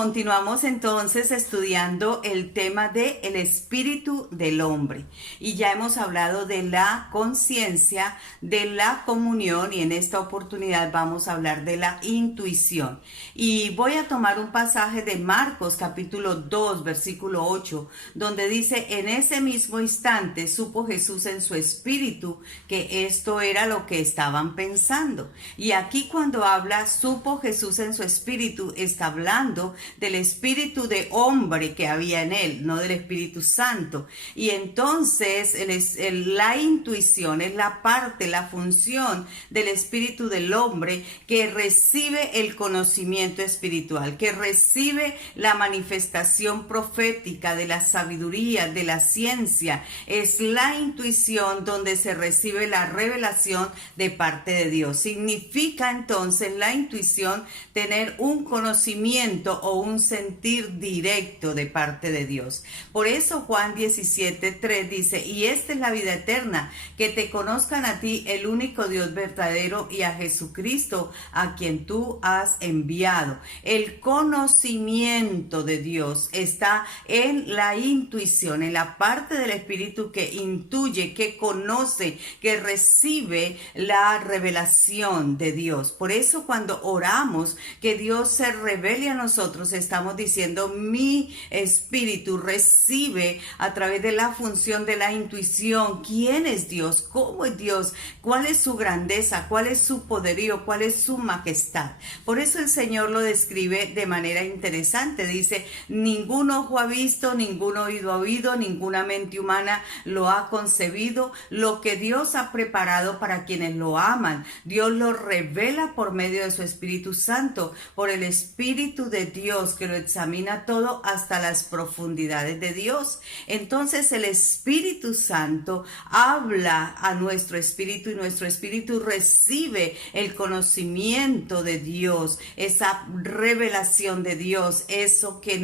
continuamos entonces estudiando el tema de el espíritu del hombre y ya hemos hablado de la conciencia, de la comunión y en esta oportunidad vamos a hablar de la intuición. Y voy a tomar un pasaje de Marcos capítulo 2 versículo 8 donde dice: en ese mismo instante supo Jesús en su espíritu que esto era lo que estaban pensando. Y aquí cuando habla supo Jesús en su espíritu, está hablando del espíritu de hombre que había en él, no del Espíritu Santo. Y entonces la intuición es la parte, la función del espíritu del hombre que recibe el conocimiento espiritual, que recibe la manifestación profética de la sabiduría, de la ciencia. Es la intuición donde se recibe la revelación de parte de Dios. Significa entonces la intuición tener un conocimiento o un sentir directo de parte de Dios. Por eso Juan 17:3 dice: y esta es la vida eterna, que te conozcan a ti, el único Dios verdadero, y a Jesucristo, a quien tú has enviado. El conocimiento de Dios está en la intuición, en la parte del espíritu que intuye, que conoce, que recibe la revelación de Dios. Por eso cuando oramos que Dios se revele a nosotros, estamos diciendo: mi espíritu recibe a través de la función de la intuición quién es Dios, cómo es Dios, cuál es su grandeza, cuál es su poderío, cuál es su majestad. Por eso el Señor lo describe de manera interesante. Dice: ningún ojo ha visto, ningún oído ha oído, ninguna mente humana lo ha concebido, lo que Dios ha preparado para quienes lo aman. Dios lo revela por medio de su Espíritu Santo, por el Espíritu de Dios que lo examina todo hasta las profundidades de Dios. Entonces el Espíritu Santo habla a nuestro espíritu y nuestro espíritu recibe el conocimiento de Dios, esa revelación de Dios, eso que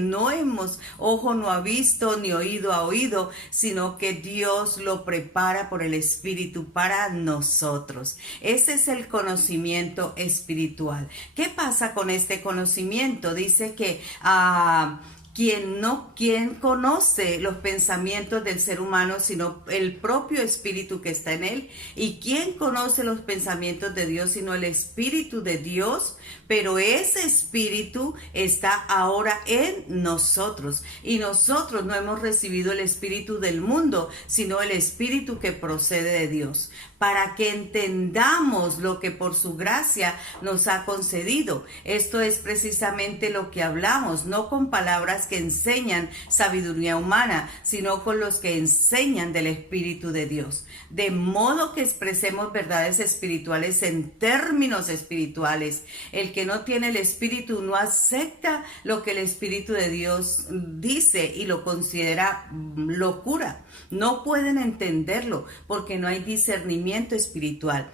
ojo no ha visto ni oído ha oído, sino que Dios lo prepara por el Espíritu para nosotros. Ese es el conocimiento espiritual. ¿Qué pasa con este conocimiento? Dice que quien conoce los pensamientos del ser humano, sino el propio espíritu que está en él. Y quién conoce los pensamientos de Dios, sino el Espíritu de Dios. Pero ese espíritu está ahora en nosotros. Y nosotros no hemos recibido el espíritu del mundo, sino el espíritu que procede de Dios, para que entendamos lo que por su gracia nos ha concedido. Esto es precisamente lo que hablamos, no con palabras que enseñan sabiduría humana, sino con los que enseñan del Espíritu de Dios. De modo que expresemos verdades espirituales en términos espirituales. El que no tiene el Espíritu no acepta lo que el Espíritu de Dios dice y lo considera locura. No pueden entenderlo porque no hay discernimiento espiritual.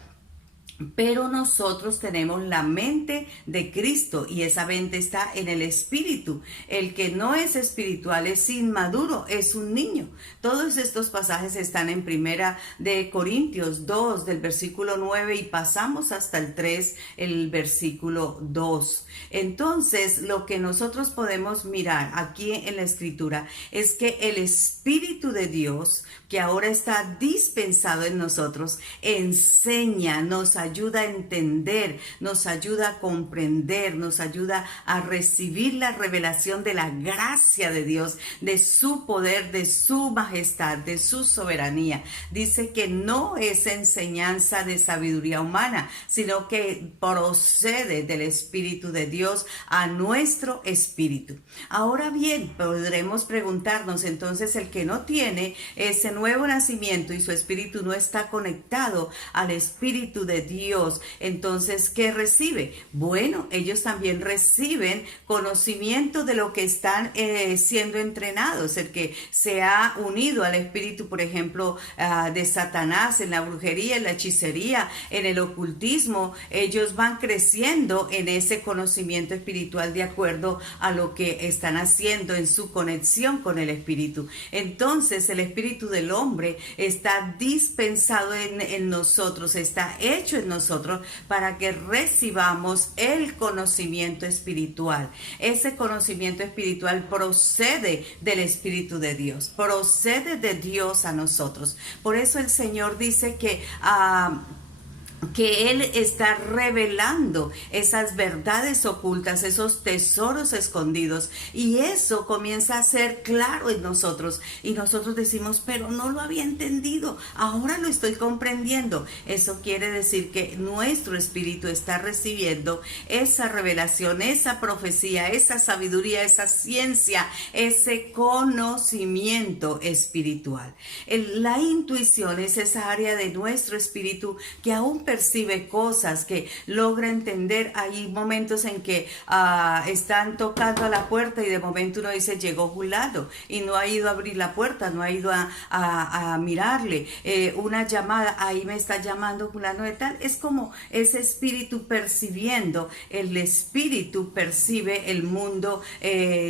Pero nosotros tenemos la mente de Cristo y esa mente está en el Espíritu. El que no es espiritual es inmaduro, es un niño. Todos estos pasajes están en Primera de Corintios 2 del versículo 9 y pasamos hasta el 3, el versículo 2. Entonces, lo que nosotros podemos mirar aquí en la Escritura es que el Espíritu de Dios, que ahora está dispensado en nosotros, enseña, nos ayuda a entender, nos ayuda a comprender, nos ayuda a recibir la revelación de la gracia de Dios, de su poder, de su majestad, de su soberanía. Dice que no es enseñanza de sabiduría humana, sino que procede del Espíritu de Dios a nuestro espíritu. Ahora bien, podremos preguntarnos entonces: el que no tiene ese nuevo nacimiento y su espíritu no está conectado al Espíritu de Dios, entonces ¿qué recibe? Bueno, ellos también reciben conocimiento de lo que están siendo entrenados. El que se ha unido al espíritu, por ejemplo, de Satanás, en la brujería, en la hechicería, en el ocultismo, ellos van creciendo en ese conocimiento espiritual de acuerdo a lo que están haciendo en su conexión con el espíritu. Entonces el espíritu del hombre está dispensado en nosotros, está hecho en nosotros para que recibamos el conocimiento espiritual. Ese conocimiento espiritual procede del Espíritu de Dios, procede de Dios a nosotros. Por eso el Señor dice que Él está revelando esas verdades ocultas, esos tesoros escondidos, y eso comienza a ser claro en nosotros, y nosotros decimos, pero no lo había entendido, ahora lo estoy comprendiendo. Eso quiere decir que nuestro espíritu está recibiendo esa revelación, esa profecía, esa sabiduría, esa ciencia, ese conocimiento espiritual. La intuición es esa área de nuestro espíritu que aún percibe cosas, que logra entender. Hay momentos en que están tocando a la puerta y de momento uno dice, llegó fulano, y no ha ido a abrir la puerta, no ha ido a mirarle. Una llamada, ahí me está llamando fulano de tal. Es como ese espíritu percibiendo. El espíritu percibe el mundo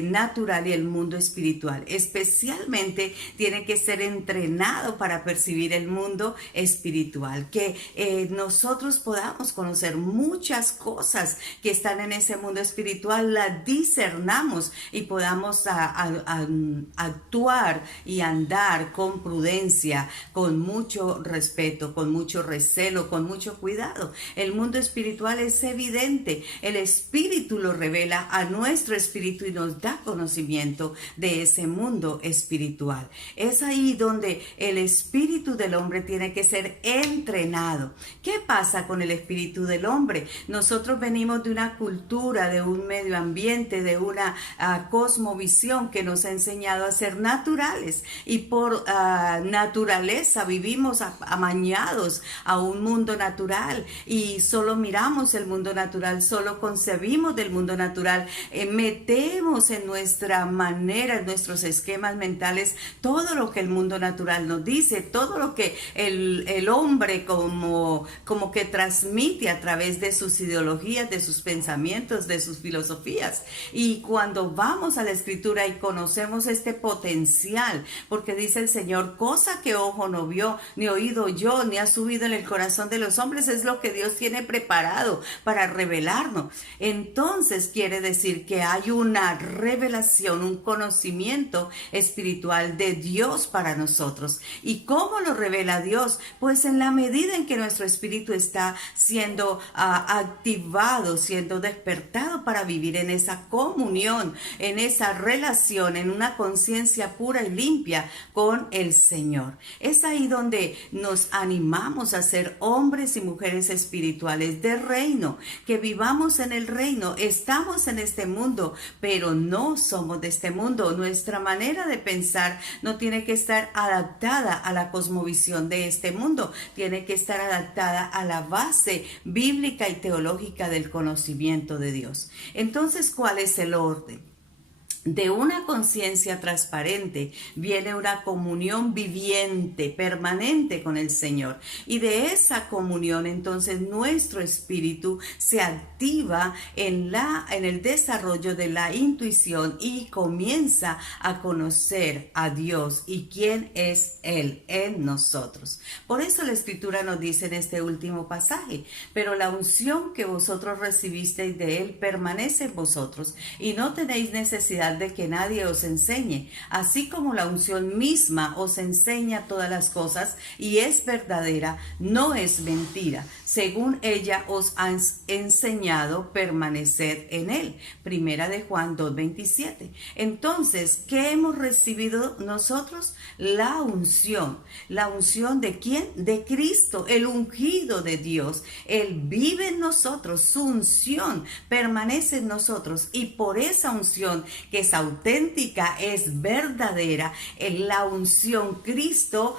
natural y el mundo espiritual. Especialmente tiene que ser entrenado para percibir el mundo espiritual, que nosotros podamos conocer muchas cosas que están en ese mundo espiritual, las discernamos y podamos actuar y andar con prudencia, con mucho respeto, con mucho recelo, con mucho cuidado. El mundo espiritual es evidente, el espíritu lo revela a nuestro espíritu y nos da conocimiento de ese mundo espiritual. Es ahí donde el espíritu del hombre tiene que ser entrenado. ¿Qué pasa con el espíritu del hombre? Nosotros venimos de una cultura, de un medio ambiente, de una cosmovisión que nos ha enseñado a ser naturales, y por naturaleza vivimos amañados a un mundo natural, y solo miramos el mundo natural, solo concebimos del mundo natural, metemos en nuestra manera, en nuestros esquemas mentales, todo lo que el mundo natural nos dice, todo lo que el hombre como que transmite a través de sus ideologías, de sus pensamientos, de sus filosofías. Y cuando vamos a la Escritura y conocemos este potencial, porque dice el Señor, cosa que ojo no vio, ni oído yo, ni ha subido en el corazón de los hombres, es lo que Dios tiene preparado para revelarnos. Entonces quiere decir que hay una revelación, un conocimiento espiritual de Dios para nosotros. ¿Y cómo lo revela Dios? Pues en la medida en que nuestro espíritu está siendo activado, siendo despertado para vivir en esa comunión, en esa relación, en una conciencia pura y limpia con el Señor. Es ahí donde nos animamos a ser hombres y mujeres espirituales de reino, que vivamos en el reino. Estamos en este mundo, pero no somos de este mundo. Nuestra manera de pensar no tiene que estar adaptada a la cosmovisión de este mundo, tiene que estar adaptada a la base bíblica y teológica del conocimiento de Dios. Entonces, ¿cuál es el orden? De una conciencia transparente viene una comunión viviente, permanente con el Señor. Y de esa comunión, entonces, nuestro espíritu se activa en el desarrollo de la intuición y comienza a conocer a Dios y quién es Él en nosotros. Por eso la Escritura nos dice en este último pasaje, pero la unción que vosotros recibisteis de Él permanece en vosotros, y no tenéis necesidad de que nadie os enseñe, así como la unción misma os enseña todas las cosas y es verdadera, no es mentira. Según ella os ha enseñado, permaneced en él. Primera de Juan 2:27. Entonces, ¿qué hemos recibido nosotros? La unción. ¿La unción de quién? De Cristo, el ungido de Dios. Él vive en nosotros, su unción permanece en nosotros, y por esa unción que es auténtica, es verdadera, en la unción Cristo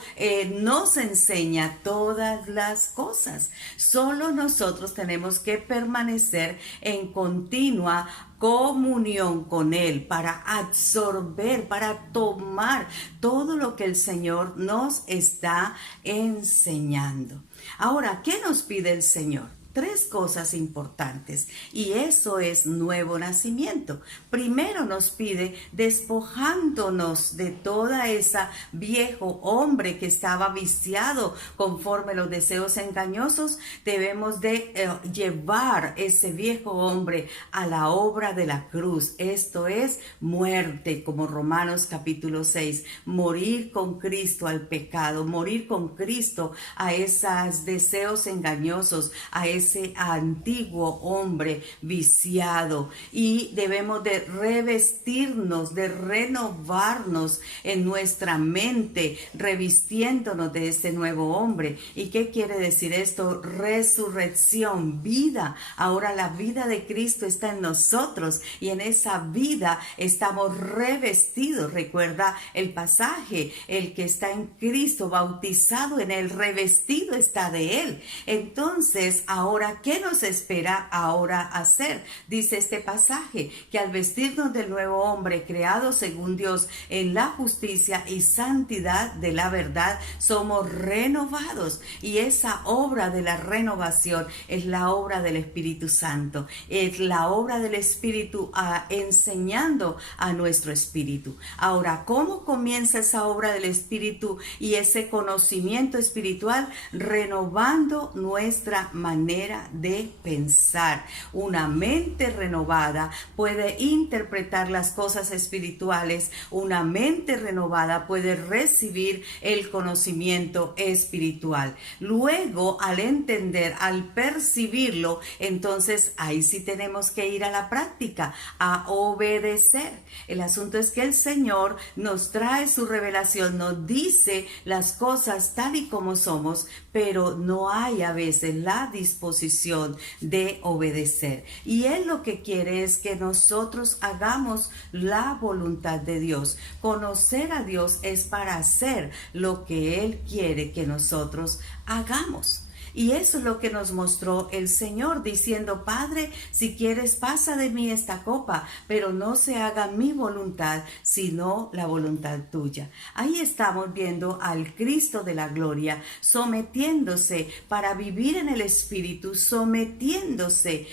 nos enseña todas las cosas. Solo nosotros tenemos que permanecer en continua comunión con Él para absorber, para tomar todo lo que el Señor nos está enseñando. Ahora, ¿qué nos pide el Señor? tres cosas importantes, y eso es nuevo nacimiento. Primero nos pide despojándonos de toda esa viejo hombre que estaba viciado conforme los deseos engañosos. Debemos de llevar ese viejo hombre a la obra de la cruz. Esto es muerte, como Romanos capítulo 6, morir con Cristo al pecado, morir con Cristo a esos deseos engañosos, a ese antiguo hombre viciado. Y debemos de revestirnos, de renovarnos en nuestra mente, revistiéndonos de ese nuevo hombre. ¿Y qué quiere decir esto? Resurrección, vida. Ahora la vida de Cristo está en nosotros y en esa vida estamos revestidos. Recuerda el pasaje, el que está en Cristo, bautizado en él, revestido está de él. Entonces, ahora, ¿qué nos espera ahora hacer? Dice este pasaje, que al vestirnos del nuevo hombre creado según Dios en la justicia y santidad de la verdad, somos renovados. Y esa obra de la renovación es la obra del Espíritu Santo, es la obra del Espíritu enseñando a nuestro espíritu. Ahora, ¿cómo comienza esa obra del Espíritu y ese conocimiento espiritual? Renovando nuestra manera de pensar. Una mente renovada puede interpretar las cosas espirituales. Una mente renovada puede recibir el conocimiento espiritual. Luego, al entender, al percibirlo, entonces ahí sí tenemos que ir a la práctica, a obedecer. El asunto es que el Señor nos trae su revelación, nos dice las cosas tal y como somos, pero no hay a veces la disposición de obedecer. Y Él lo que quiere es que nosotros hagamos la voluntad de Dios. Conocer a Dios es para hacer lo que Él quiere que nosotros hagamos. Y eso es lo que nos mostró el Señor, diciendo: Padre, si quieres, pasa de mí esta copa, pero no se haga mi voluntad, sino la voluntad tuya. Ahí estamos viendo al Cristo de la gloria sometiéndose para vivir en el Espíritu, sometiéndose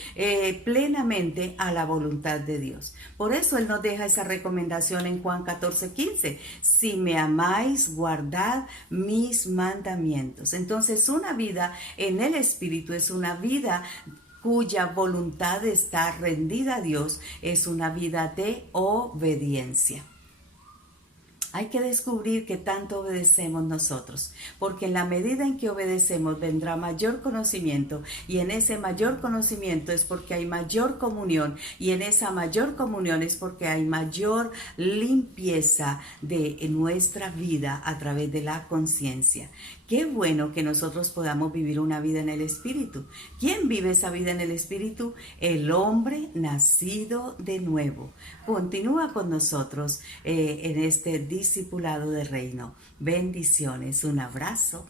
plenamente a la voluntad de Dios. Por eso Él nos deja esa recomendación en Juan 14:15. Si me amáis, guardad mis mandamientos. Entonces, una vida en el Espíritu es una vida cuya voluntad está rendida a Dios, es una vida de obediencia. Hay que descubrir qué tanto obedecemos nosotros, porque en la medida en que obedecemos vendrá mayor conocimiento, y en ese mayor conocimiento es porque hay mayor comunión, y en esa mayor comunión es porque hay mayor limpieza de nuestra vida a través de la conciencia. Qué bueno que nosotros podamos vivir una vida en el Espíritu. ¿Quién vive esa vida en el Espíritu? El hombre nacido de nuevo. Continúa con nosotros en este discipulado de reino. Bendiciones, un abrazo.